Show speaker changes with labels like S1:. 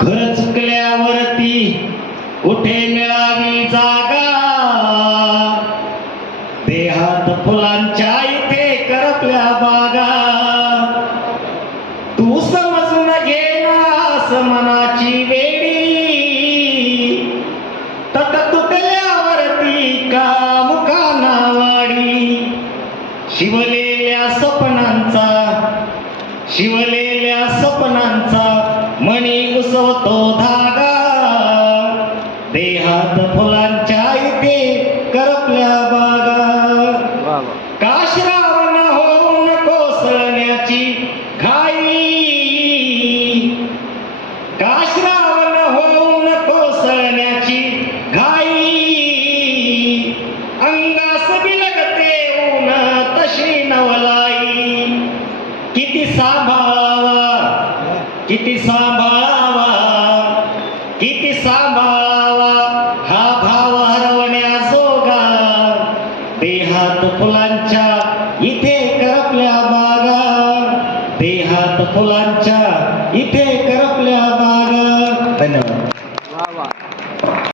S1: घर चुकल्यावरती कुठे मिळावी जागा? देहात फुलांच्या इथे करपल्या बागा. तू समजून घे मनाची वेडी. तत तुटल्यावरती का मुखाना वाडी. शिवलेल्या स्वप्नांचा शिवलेल्या स्वप्नांचा उसवतो धागा. देहात फुलांच्या इथे करपल्या बागा. का श्रावण होऊन कोसळण्याची घाई. का श्रावण होऊन कोसळण्याची घाई. अंगास बिलगते ऊन तशी नवलाई. किती सांभाळावा किती सांभाळावा किती सांभाळावा हा भाव हरवण्याजोगा देहात फुलांच्या इथे करपल्या बागा देहात फुलांच्या इथे